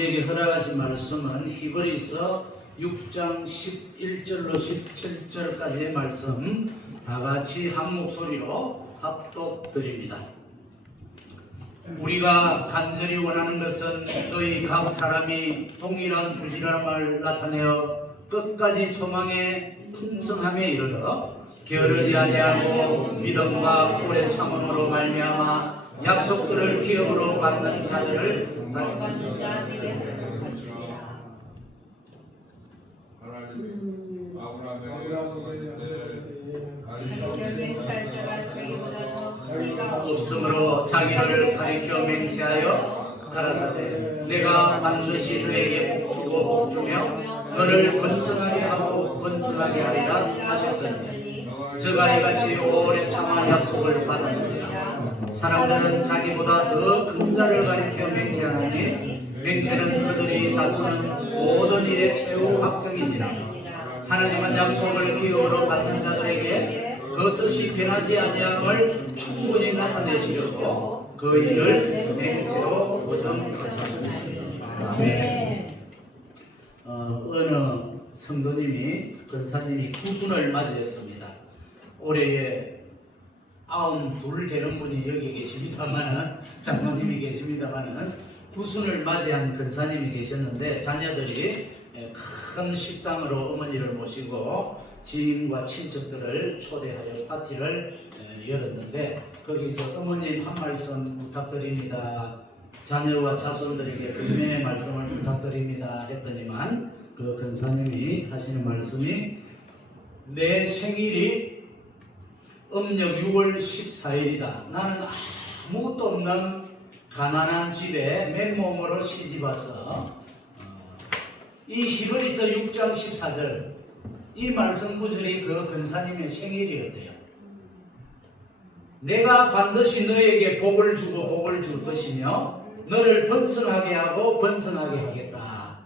우리에게 허락하신 말씀은 히브리서 6장 11절로 17절까지의 말씀 다 같이 한 목소리로 합독드립니다. 우리가 간절히 원하는 것은 너희 각 사람이 동일한 부지런함을 나타내어 끝까지 소망의 풍성함에 이르러 게으르지 아니하고 믿음과 오래 참음으로 말미암아 약속들을 기업으로 받는 자들을 받는 자들의 것이라. 없으므로 자기를 가리켜 맹세하여 가라사대 내가 반드시 너에게 복주고 복주며 너를 번성하게 하고 번성하게 하리라 하셨더니 저가 이같이 오래 참한 약속을 받았느니라. 사람들은 자기보다 더 큰 자를 가리켜 맹세하니 맹세는 그들이 다투는 모든 일의 최후 확정이니라. 하나님은 약속을 기업으로 받는 자들에게 그 뜻이 변하지 아니함을 충분히 나타내시려고 그 일을 맹세로 보정하셨습니다. 아멘. 어느 성도님이 권사님이 구순을 맞이했습니다. 올해에 92 되는 분이 여기 계십니다만은 장로님이 계십니다만은 구순을 맞이한 권사님이 계셨는데 자녀들이 큰 식당으로 어머니를 모시고 지인과 친척들을 초대하여 파티를 열었는데 거기서 어머님 한 말씀 부탁드립니다. 자녀와 자손들에게 금년의 말씀을 부탁드립니다 했더니만 그 권사님이 하시는 말씀이 내 생일이 음력 6월 14일이다. 나는 아무것도 없는 가난한 집에 맨몸으로 시집와서 이 히브리서 6장 14절 이 말씀 구절이 그 권사님의 생일이었대요. 내가 반드시 너에게 복을 주고 복을 줄 것이며 너를 번성하게 하고 번성하게 하겠다.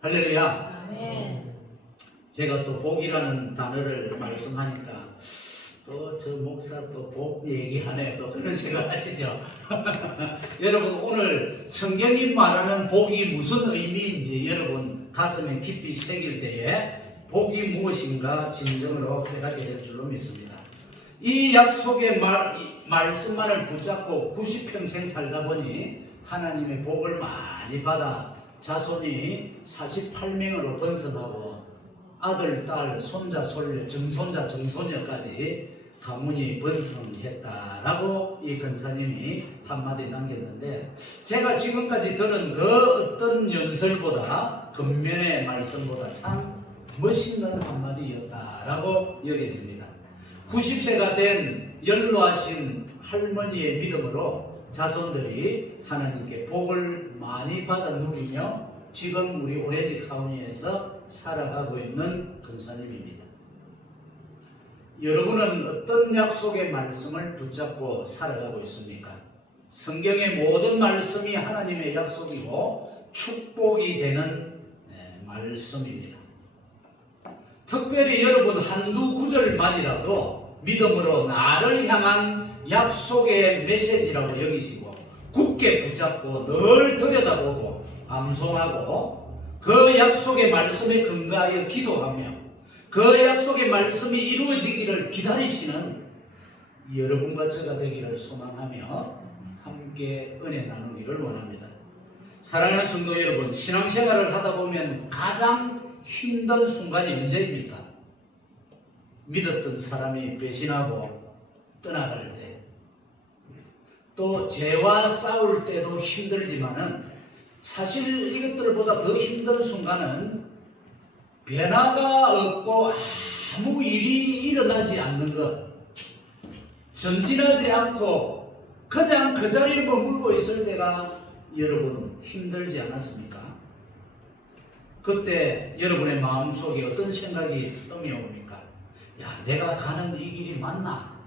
할렐루야. 아멘. 제가 또 복이라는 단어를 말씀하니까 또 저 목사 또 복 얘기하네 또 그런 생각하시죠? 여러분 오늘 성경이 말하는 복이 무슨 의미인지 여러분 가슴에 깊이 새길 때에 복이 무엇인가 진정으로 깨닫게 될 줄로 믿습니다. 이 약속의 말씀만을 붙잡고 90평생 살다 보니 하나님의 복을 많이 받아 자손이 48명으로 번성하고 아들, 딸, 손자, 손녀, 정손자, 정손녀까지 가문이 번성했다라고 이 권사님이 한마디 남겼는데 제가 지금까지 들은 그 어떤 연설보다 겉면의 말씀보다 참 멋있는 한마디였다라고 여겨집니다. 90세가 된 연로하신 할머니의 믿음으로 자손들이 하나님께 복을 많이 받아 누리며 지금 우리 오렌지 카운티에서 살아가고 있는 권사님입니다. 여러분은 어떤 약속의 말씀을 붙잡고 살아가고 있습니까? 성경의 모든 말씀이 하나님의 약속이고 축복이 되는 말씀입니다. 특별히 여러분 한두 구절만이라도 믿음으로 나를 향한 약속의 메시지라고 여기시고 굳게 붙잡고 늘 들여다보고 암송하고 그 약속의 말씀에 근거하여 기도하며 그 약속의 말씀이 이루어지기를 기다리시는 여러분과 저가 되기를 소망하며 함께 은혜 나누기를 원합니다. 사랑하는 성도 여러분, 신앙생활을 하다 보면 가장 힘든 순간이 언제입니까? 믿었던 사람이 배신하고 떠나갈 때, 또 죄와 싸울 때도 힘들지만은 사실 이것들보다 더 힘든 순간은 변화가 없고 아무 일이 일어나지 않는 것, 전진하지 않고 그냥 그 자리에 머물고 있을 때가 여러분 힘들지 않았습니까? 그때 여러분의 마음속에 어떤 생각이 스며옵니까? 야, 내가 가는 이 길이 맞나?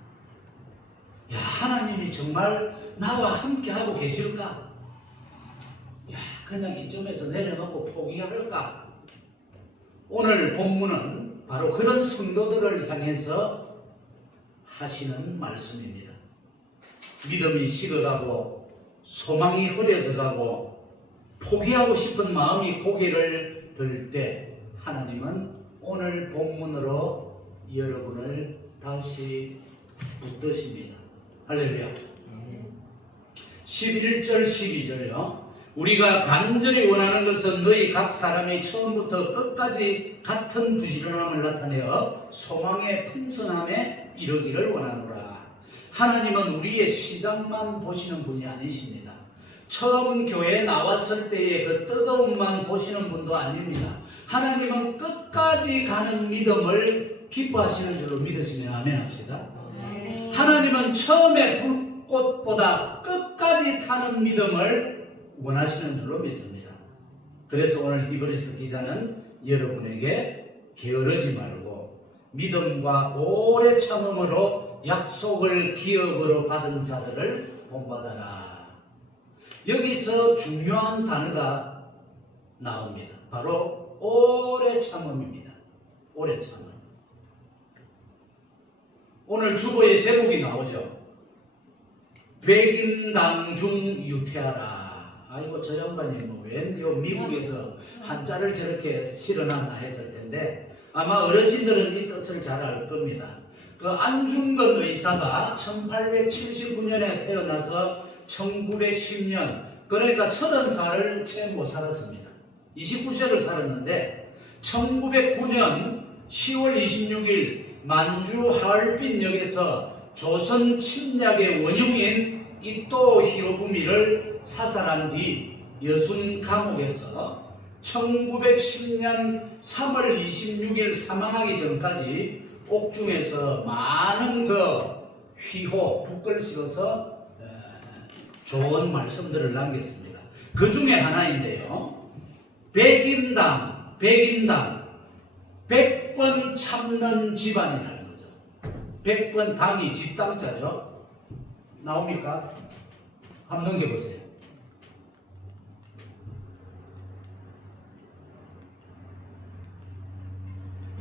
야, 하나님이 정말 나와 함께 하고 계실까? 야, 그냥 이쯤에서 내려놓고 포기할까? 오늘 본문은 바로 그런 성도들을 향해서 하시는 말씀입니다. 믿음이 식어가고 소망이 흐려져가고 포기하고 싶은 마음이 고개를 들 때 하나님은 오늘 본문으로 여러분을 다시 붙드십니다. 할렐루야. 11절 12절요. 우리가 간절히 원하는 것은 너희 각 사람이 처음부터 끝까지 같은 부지런함을 나타내어 소망의 풍성함에 이르기를 원하노라. 하나님은 우리의 시작만 보시는 분이 아니십니다. 처음 교회에 나왔을 때의 그 뜨거움만 보시는 분도 아닙니다. 하나님은 끝까지 가는 믿음을 기뻐하시는 줄로 믿으시면 아멘 합시다. 하나님은 처음에 불꽃보다 끝까지 타는 믿음을 원하시는 줄로 믿습니다. 그래서 오늘 히브리서 기자는 여러분에게 게으르지 말고 믿음과 오래 참음으로 약속을 기업으로 받은 자들을 본받아라. 여기서 중요한 단어가 나옵니다. 바로 오래 참음입니다. 오래 참음. 오늘 주보의 제목이 나오죠. 백인당중 유태하라. 아이고 저 양반이 웬 미국에서 한자를 저렇게 실어놨나 했을 텐데 아마 어르신들은 이 뜻을 잘 알 겁니다. 그 안중근 의사가 1879년에 태어나서 1910년 그러니까 30살을 채 못 살았습니다. 29세를 살았는데 1909년 10월 26일 만주 하얼빈역에서 조선 침략의 원흉인 이토 히로부미를 사살한 뒤 여순 감옥에서 1910년 3월 26일 사망하기 전까지 옥중에서 많은 그 휘호, 북글 씌워서 좋은 말씀들을 남겼습니다. 그 중에 하나인데요. 백인당 100번 참는 집안이라는 거죠. 100번 당이 집당자죠. 나옵니까? 한번 넘겨보세요.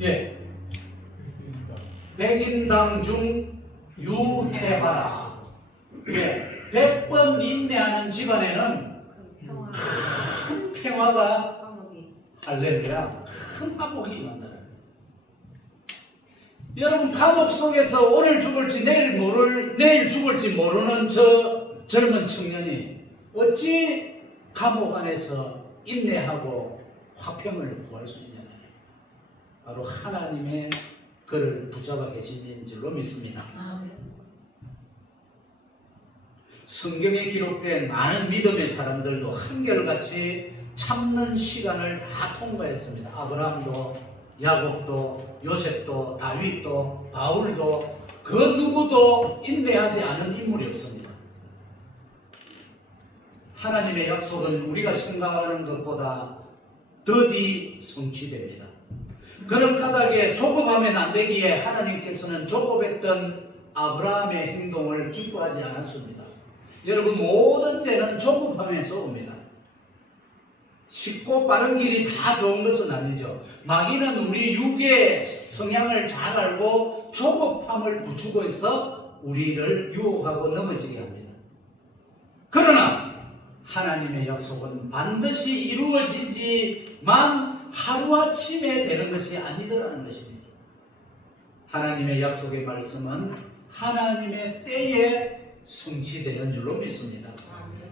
예. 백인당 중 유태하라. 예. 100번 인내하는 집안에는 큰 평화가 할렐루야. 큰 화목이 임한다. 여러분 감옥 속에서 오늘 죽을지 내일 죽을지 모르는 저 젊은 청년이 어찌 감옥 안에서 인내하고 화평을 구할 수 있냐 말이에요. 바로 하나님의 그를 붙잡아 계신 줄로 믿습니다. 성경에 기록된 많은 믿음의 사람들도 한결같이 참는 시간을 다 통과했습니다. 아브라함도 야곱도 요셉도 다윗도 바울도 그 누구도 인내하지 않은 인물이 없습니다. 하나님의 약속은 우리가 생각하는 것보다 더디 성취됩니다. 그런 까닭에 조급하면 안 되기에 하나님께서는 조급했던 아브라함의 행동을 기뻐하지 않았습니다. 여러분 모든 죄는 조급함에서 옵니다. 쉽고 빠른 길이 다 좋은 것은 아니죠. 마귀는 우리 육의 성향을 잘 알고 조급함을 부추고 있어 우리를 유혹하고 넘어지게 합니다. 그러나 하나님의 약속은 반드시 이루어지지만 하루아침에 되는 것이 아니더라는 것입니다. 하나님의 약속의 말씀은 하나님의 때에 성취되는 줄로 믿습니다.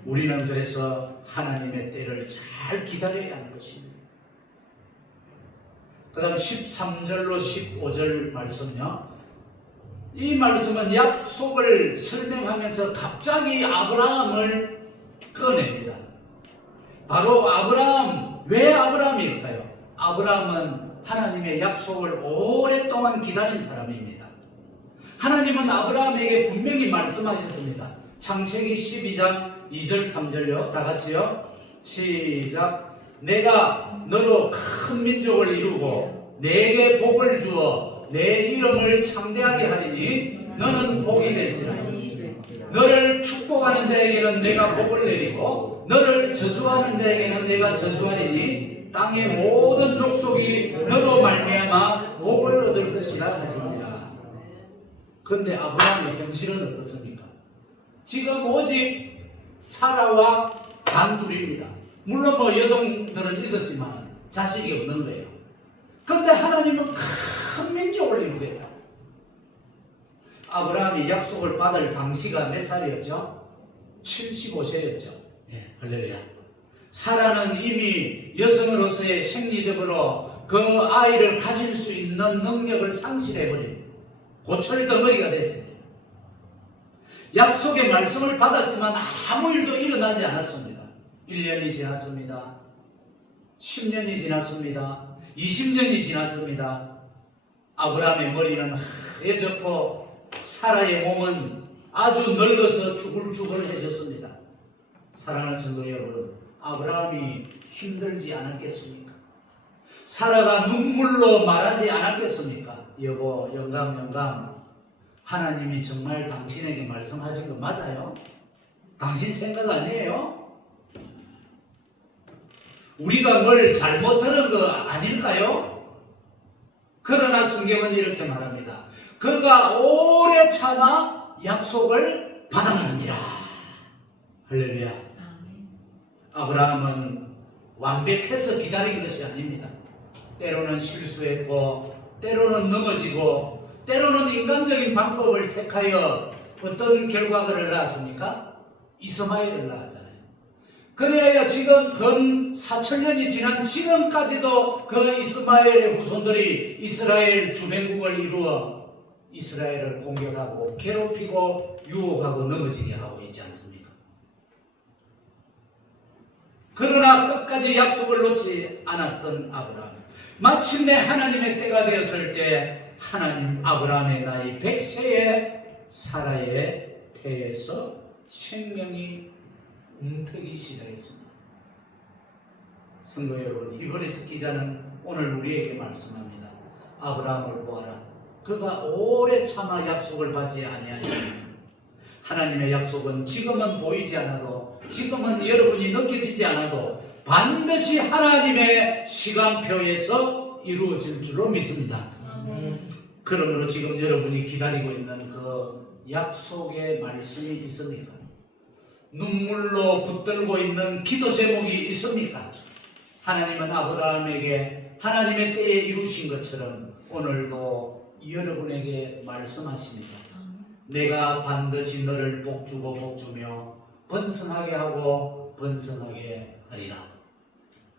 우리는 그래서 하나님의 때를 잘 기다려야 하는 것입니다. 그 다음 13절로 15절 말씀요. 이 말씀은 약속을 설명하면서 갑자기 아브라함을 꺼냅니다. 바로 아브라함, 왜 아브라함일까요? 아브라함은 하나님의 약속을 오랫동안 기다린 사람입니다. 하나님은 아브라함에게 분명히 말씀하셨습니다. 창세기 12장 2절 3절요. 다 같이요. 시작. 내가 너로 큰 민족을 이루고 내게 복을 주어 내 이름을 창대하게 하리니 너는 복이 될지라. 너를 축복하는 자에게는 내가 복을 내리고 너를 저주하는 자에게는 내가 저주하리니 땅의 모든 족속이 너로 말미암아 복을 얻을 것이라 하시니라. 그런데 아브라함의 현실은 어떻습니까? 지금 오직 사라와 단둘입니다. 물론 뭐 여성들은 있었지만 자식이 없는 거예요. 근데 하나님은 큰 민족을 이루겠다. 아브라함이 약속을 받을 당시가 몇 살이었죠? 75세였죠. 예, 할렐루야. 사라는 이미 여성으로서의 생리적으로 그 아이를 가질 수 있는 능력을 상실해버립니다. 고철덩어리가 됐습니다. 약속의 말씀을 받았지만 아무 일도 일어나지 않았습니다. 1년이 지났습니다. 10년이 지났습니다. 20년이 지났습니다. 아브라함의 머리는 하얘졌고 사라의 몸은 아주 늙어서 주글주글해졌습니다. 사랑하는 성도 여러분, 아브라함이 힘들지 않았겠습니까? 사라가 눈물로 말하지 않았겠습니까? 여보, 영감, 하나님이 정말 당신에게 말씀하신 거 맞아요? 당신 생각 아니에요? 우리가 뭘 잘못 들은 거 아닐까요? 그러나 성경은 이렇게 말합니다. 그가 오래 참아 약속을 받았느니라. 할렐루야. 아브라함은 완벽해서 기다린 것이 아닙니다. 때로는 실수했고, 때로는 넘어지고, 때로는 인간적인 방법을 택하여 어떤 결과를 낳았습니까? 이스마엘을 낳았잖아요. 그래야 지금 근 4천년이 지난 지금까지도 그 이스마엘의 후손들이 이스라엘 주변국을 이루어 이스라엘을 공격하고 괴롭히고 유혹하고 넘어지게 하고 있지 않습니까? 그러나 끝까지 약속을 놓지 않았던 아브라함, 마침내 하나님의 때가 되었을 때 하나님 아브라함의 나이 100세에 사라의 태에서 생명이 움트기 시작했습니다. 성도 여러분, 히브리서 기자는 오늘 우리에게 말씀합니다. 아브라함을 보아라. 그가 오래 참아 약속을 받지 아니하였느냐. 하나님의 약속은 지금은 보이지 않아도, 지금은 여러분이 느껴지지 않아도 반드시 하나님의 시간표에서 이루어질 줄로 믿습니다. 그러므로 지금 여러분이 기다리고 있는 그 약속의 말씀이 있습니까? 눈물로 붙들고 있는 기도 제목이 있습니까? 하나님은 아브라함에게 하나님의 때에 이루신 것처럼 오늘도 여러분에게 말씀하십니다. 내가 반드시 너를 복주고 복주며 번성하게 하고 번성하게 하리라.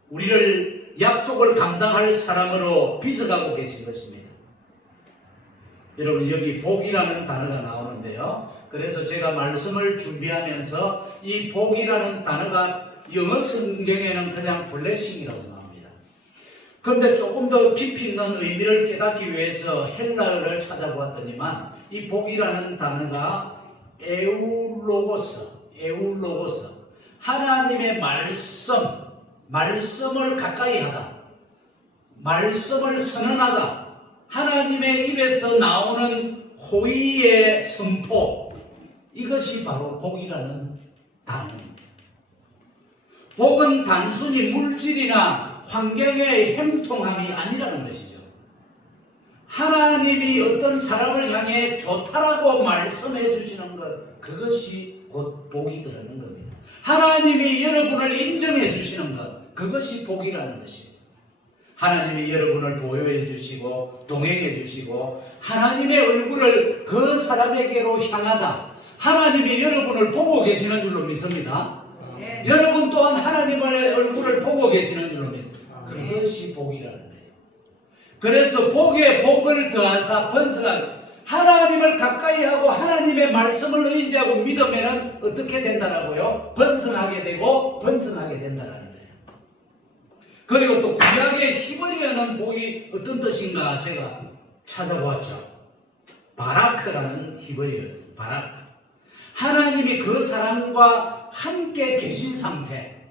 우리를 약속을 감당할 사람으로 빚어가고 계신 것입니다. 여러분, 여기 복이라는 단어가 나오는데요. 그래서 제가 말씀을 준비하면서 이 복이라는 단어가 영어 성경에는 그냥 블레싱이라고 나옵니다. 그런데 조금 더 깊이 있는 의미를 깨닫기 위해서 헬라어를 찾아보았더니만 이 복이라는 단어가 에울로고스, 하나님의 말씀을 가까이 하다, 말씀을 선언하다, 하나님의 입에서 나오는 호의의 선포, 이것이 바로 복이라는 단어입니다. 복은 단순히 물질이나 환경의 형통함이 아니라는 것이죠. 하나님이 어떤 사람을 향해 좋다라고 말씀해 주시는 것, 그것이 곧 복이라는 겁니다. 하나님이 여러분을 인정해 주시는 것, 그것이 복이라는 것입니다. 하나님이 여러분을 보호해 주시고 동행해 주시고 하나님의 얼굴을 그 사람에게로 향하다, 하나님이 여러분을 보고 계시는 줄로 믿습니다. 네. 여러분 또한 하나님의 얼굴을 보고 계시는 줄로 믿습니다. 그것이 복이라는 거예요. 그래서 복에 복을 더하사 번성한, 하나님을 가까이 하고 하나님의 말씀을 의지하고 믿으면 어떻게 된다라고요? 번성하게 되고 번성하게 된다라는 거예요. 그리고 또 구약의 히브리어는 복이 어떤 뜻인가 제가 찾아보았죠. 바라크라는 히브리어였어요. 바라크. 하나님이 그 사람과 함께 계신 상태.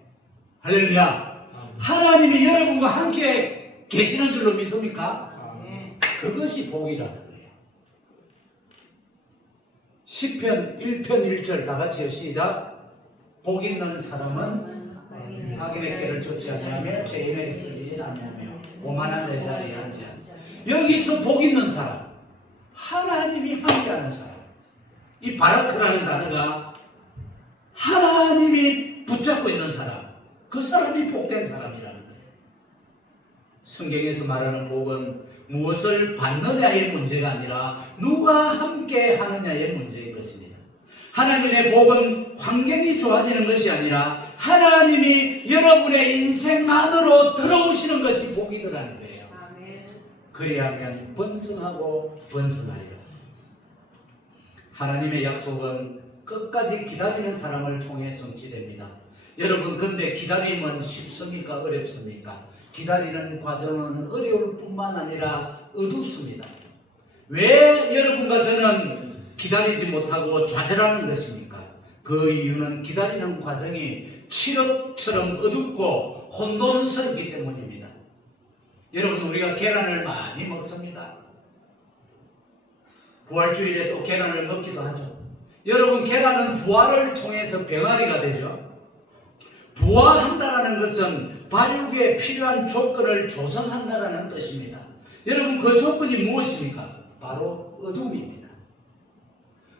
할렐루야. 하나님이 여러분과 함께 계시는 줄로 믿습니까? 그것이 복이라는 거예요. 시편 1편 1절 다 같이요. 시작. 복 있는 사람은 악인의 길을 쫓지 아니하며 죄인에게 서지 아니하며 오만한 자의 자리에 앉지 않으며. 여기서 복 있는 사람, 하나님이 함께하는 사람. 이 바라크라는 단어가 하나님이 붙잡고 있는 사람, 그 사람이 복된 사람이라는 거예요. 성경에서 말하는 복은 무엇을 받느냐의 문제가 아니라 누가 함께 하느냐의 문제인 것입니다. 하나님의 복은 환경이 좋아지는 것이 아니라 하나님이 여러분의 인생 안으로 들어오시는 것이 복이더라는 거예요. 아멘. 그리하면 번성하고 번성하리라. 하나님의 약속은 끝까지 기다리는 사람을 통해 성취됩니다. 여러분, 근데 기다림은 쉽습니까? 어렵습니까? 기다리는 과정은 어려울 뿐만 아니라 어둡습니다. 왜 여러분과 저는 기다리지 못하고 좌절하는 것입니까? 그 이유는 기다리는 과정이 칠흑처럼 어둡고 혼돈스럽기 때문입니다. 여러분, 우리가 계란을 많이 먹습니다. 부활주일에 또 계란을 먹기도 하죠. 여러분, 계란은 부활을 통해서 병아리가 되죠. 부화한다는 것은 발육에 필요한 조건을 조성한다는 뜻입니다. 여러분, 그 조건이 무엇입니까? 바로 어둠입니다.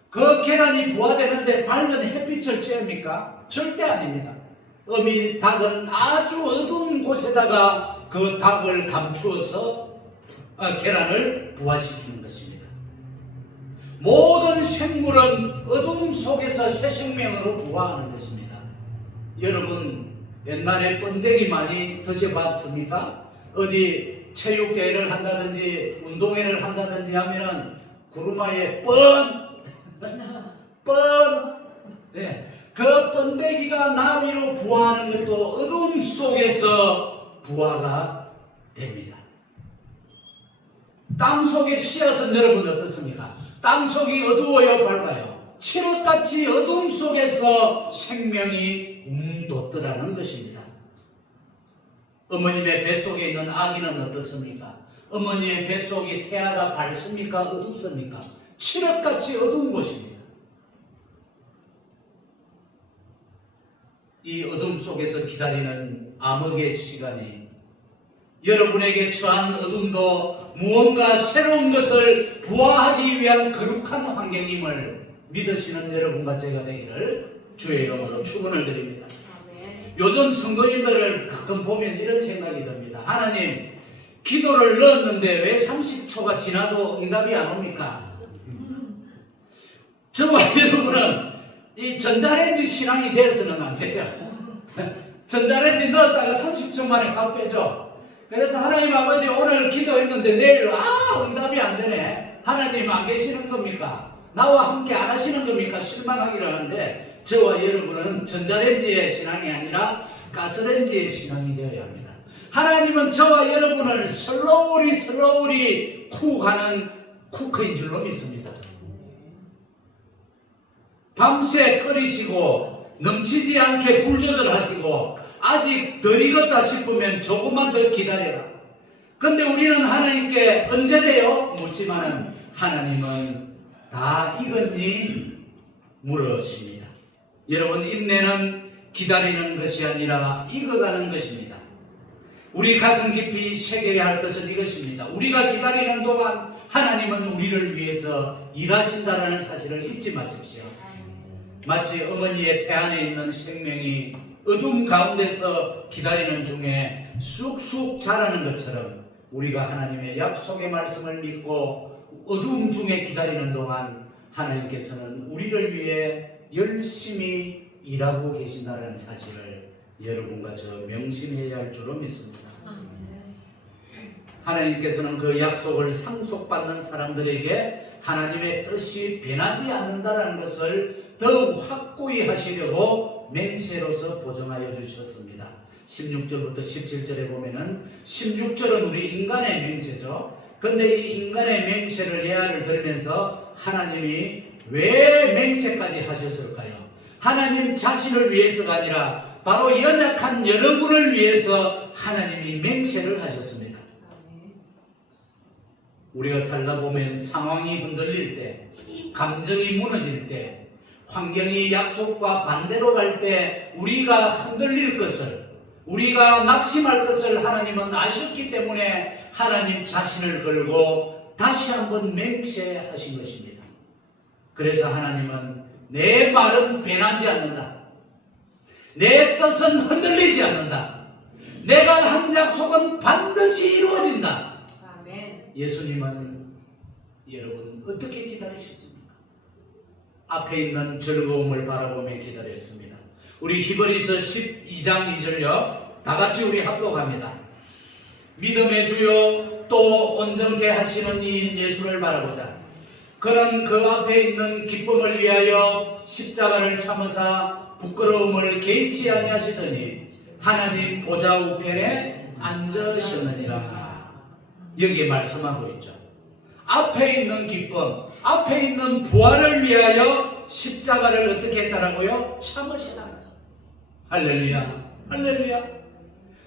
그 계란이 부화되는데 밝은 햇빛을 쬐입니까? 절대 아닙니다. 어미 닭은 아주 어두운 곳에다가 그 닭을 감추어서 계란을 부화시키는 것입니다. 모든 생물은 어둠 속에서 새 생명으로 부화하는 것입니다. 여러분, 옛날에 번데기 많이 드셔봤습니까? 어디 체육대회를 한다든지 운동회를 한다든지 하면은 구루마에 네, 그 번데기가 나비로 부화하는 것도 어둠 속에서 부화가 됩니다. 땅 속의 씨앗은 여러분 어떻습니까? 땅 속이 어두워요, 밝아요? 칠흑같이 어둠 속에서 생명이 돋더라는 것입니다. 어머님의 뱃속에 있는 아기는 어떻습니까? 어머니의 뱃속이 태아가 밝습니까? 어둡습니까? 칠흑같이 어두운 곳입니다. 이 어둠 속에서 기다리는 암흑의 시간이 여러분에게 처한 어둠도 무언가 새로운 것을 부화하기 위한 거룩한 환경임을 믿으시는 여러분과 제가 되기를 주의 이름으로 축원을 드립니다. 요즘 성도님들을 가끔 보면 이런 생각이 듭니다. 하나님, 기도를 넣었는데 왜 30초가 지나도 응답이 안 옵니까? 저와 여러분은 이 전자레인지 신앙이 되어서는 안 돼요. 전자레인지 넣었다가 30초 만에 확 빼죠. 그래서 하나님 아버지, 오늘 기도했는데 내일 응답이 안 되네. 하나님 안 계시는 겁니까? 나와 함께 안 하시는 겁니까? 실망하기를 하는데, 저와 여러분은 전자레인지의 신앙이 아니라 가스레인지의 신앙이 되어야 합니다. 하나님은 저와 여러분을 슬로우리 쿡하는 쿠크인 줄로 믿습니다. 밤새 끓이시고 넘치지 않게 불 조절하시고 아직 덜 익었다 싶으면 조금만 더 기다려라. 근데 우리는 하나님께 언제 돼요? 묻지만은 하나님은 다 익었니? 물으십니다. 여러분, 인내는 기다리는 것이 아니라 익어가는 것입니다. 우리 가슴 깊이 새겨야 할 것은 이것입니다. 우리가 기다리는 동안 하나님은 우리를 위해서 일하신다는 사실을 잊지 마십시오. 마치 어머니의 태 안에 있는 생명이 어둠 가운데서 기다리는 중에 쑥쑥 자라는 것처럼 우리가 하나님의 약속의 말씀을 믿고 어둠 중에 기다리는 동안 하나님께서는 우리를 위해 열심히 일하고 계신다는 사실을 여러분과 저 명심해야 할 줄로 믿습니다. 하나님께서는 그 약속을 상속받는 사람들에게 하나님의 뜻이 변하지 않는다는 것을 더욱 확고히 하시려고 맹세로서 보정하여 주셨습니다. 16절부터 17절에 보면은 16절은 우리 인간의 맹세죠. 근데 이 인간의 맹세를 예화를 들으면서 하나님이 왜 맹세까지 하셨을까요? 하나님 자신을 위해서가 아니라 바로 연약한 여러분을 위해서 하나님이 맹세를 하셨습니다. 우리가 살다 보면 상황이 흔들릴 때, 감정이 무너질 때, 환경이 약속과 반대로 갈 때 우리가 흔들릴 것을, 우리가 낙심할 것을 하나님은 아셨기 때문에 하나님 자신을 걸고 다시 한번 맹세하신 것입니다. 그래서 하나님은 내 말은 변하지 않는다. 내 뜻은 흔들리지 않는다. 내가 한 약속은 반드시 이루어진다. 아멘. 예수님은 여러분 어떻게 기다리셨습니까? 앞에 있는 즐거움을 바라보며 기다렸습니다. 우리 히브리서 12장 2절요. 다 같이 우리 합독합니다. 믿음의 주요 또 온전케 하시는 이인 예수를 바라보자. 그는 그 앞에 있는 기쁨을 위하여 십자가를 참으사 부끄러움을 개의치 아니하시더니 하나님 보좌 우편에 앉으셨느니라. 여기에 말씀하고 있죠. 앞에 있는 기쁨, 앞에 있는 부활을 위하여 십자가를 어떻게 했다라고요? 참으시다. 할렐루야, 할렐루야.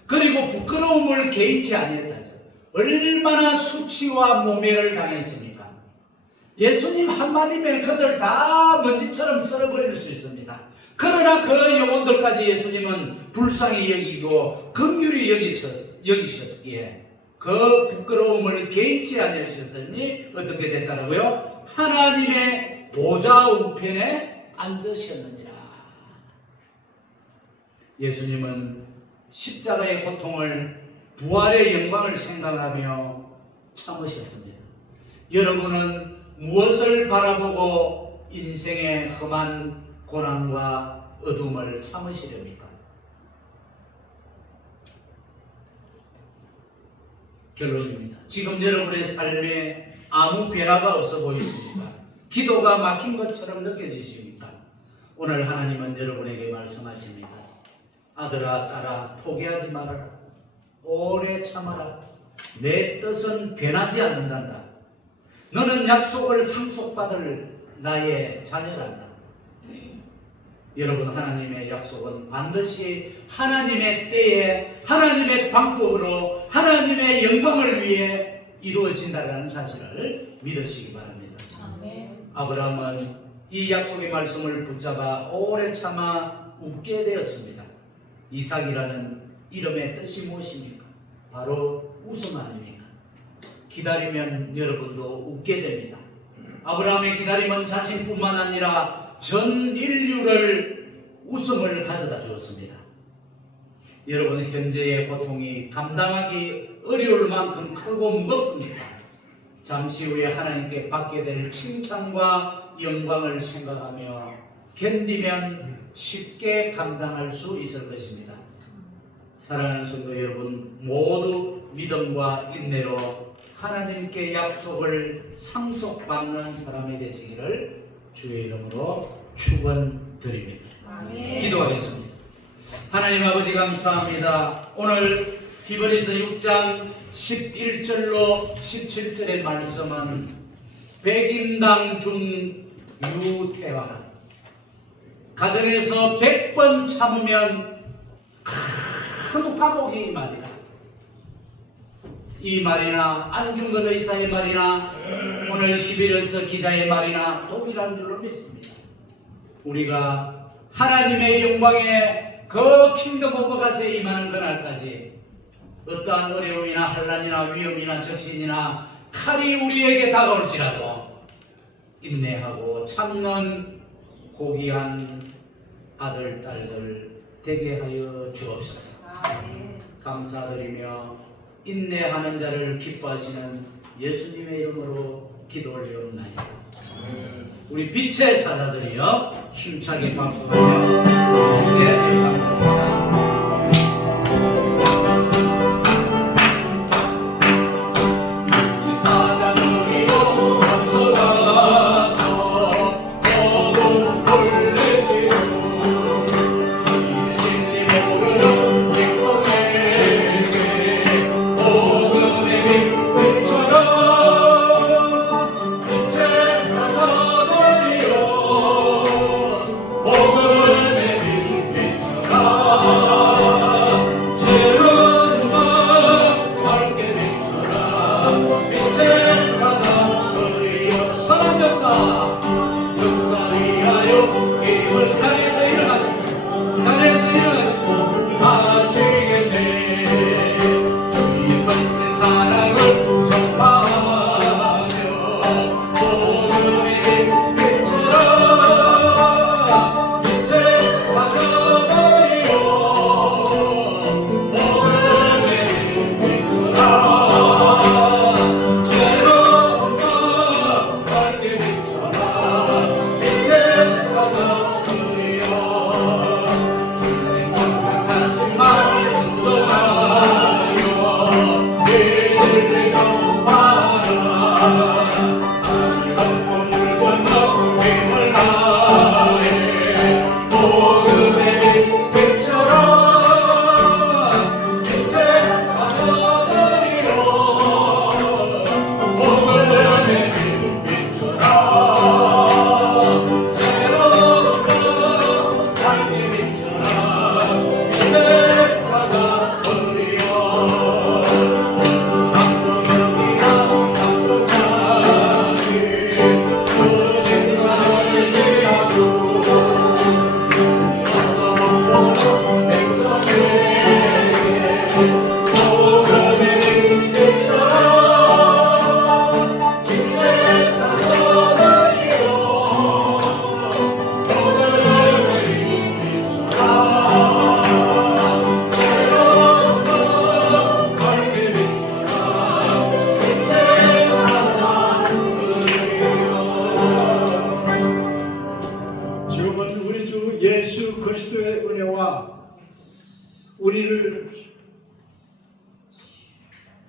그리고 부끄러움을 개의치 아니했다죠. 얼마나 수치와 모멸을 당했습니까? 예수님 한마디면 그들 다 먼지처럼 썰어버릴 수 있습니다. 그러나 그 영혼들까지 예수님은 불쌍히 여기고 긍휼히 여기셨기에 그 부끄러움을 개의치 아니하셨더니 어떻게 됐다라고요? 하나님의 보좌 우편에 앉으셨느니라. 예수님은 십자가의 고통을, 부활의 영광을 생각하며 참으셨습니다. 여러분은 무엇을 바라보고 인생의 험한 고난과 어둠을 참으시렵니까? 결론입니다. 지금 여러분의 삶에 아무 변화가 없어 보이십니까? 기도가 막힌 것처럼 느껴지십니까? 오늘 하나님은 여러분에게 말씀하십니다. 아들아 딸아 포기하지 말아라. 오래 참아라. 내 뜻은 변하지 않는단다. 너는 약속을 상속받을 나의 자녀란다. 여러분 하나님의 약속은 반드시 하나님의 때에 하나님의 방법으로 하나님의 영광을 위해 이루어진다는 사실을 믿으시기 바랍니다. 아멘. 아브라함은 이 약속의 말씀을 붙잡아 오래 참아 웃게 되었습니다. 이삭이라는 이름의 뜻이 무엇입니까? 바로 웃음 아닙니까? 기다리면 여러분도 웃게 됩니다. 아브라함의 기다림은 자신뿐만 아니라 전 인류를 웃음을 가져다 주었습니다. 여러분 현재의 고통이 감당하기 어려울 만큼 크고 무겁습니다. 잠시 후에 하나님께 받게 될 칭찬과 영광을 생각하며 견디면 쉽게 감당할 수 있을 것입니다. 사랑하는 성도 여러분, 모두 믿음과 인내로 하나님께 약속을 상속받는 사람이 되시기를 주의 이름으로 축원드립니다. 아멘. 기도하겠습니다. 하나님 아버지 감사합니다. 오늘 히브리서 6장 11절로 17절의 말씀은 백인당 중 유태화라. 가정에서 100번 참으면 큰 화목이 이 말이라. 이 말이나 안중근 의사의 말이나 오늘 히브리서 기자의 말이나 동일한 줄로 믿습니다. 우리가 하나님의 영광에 그 킹덤 오브 갓에 임하는 그날까지 어떠한 어려움이나 환난이나 위험이나 적신이나 칼이 우리에게 다가올지라도 인내하고 참는 고귀한 아들 딸들 되게 하여 주옵소서. 아멘. 감사드리며 인내하는 자를 기뻐하시는 예수님의 이름으로 기도 올려옵나이다. 우리 빛의 사자들이여 힘차게 박수하며 하나님께 영광을 드립니다. 복음의 빛 비춰라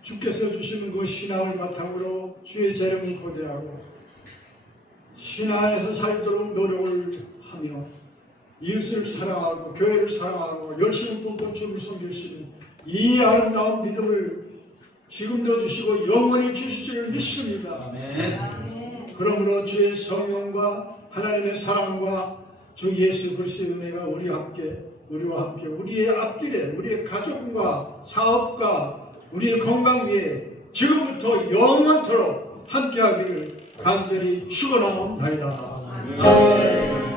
주께서 주시는 그 신앙을 바탕으로 주의 재림을 고대하고 신앙 안에서 살도록 노력을 하며 이웃을 사랑하고 교회를 사랑하고 열심히 뽑고 주를 섬기시는 이 아름다운 믿음을 지금도 주시고 영원히 주실 줄 믿습니다. 아멘. 그러므로 주의 성령과 하나님의 사랑과 주 예수 그리스도의 은혜가 우리와 함께 우리의 앞길에 우리의 가족과 사업과 우리의 건강 위에 지금부터 영원토록 함께하기를 간절히 축원하옵나이다. 아멘.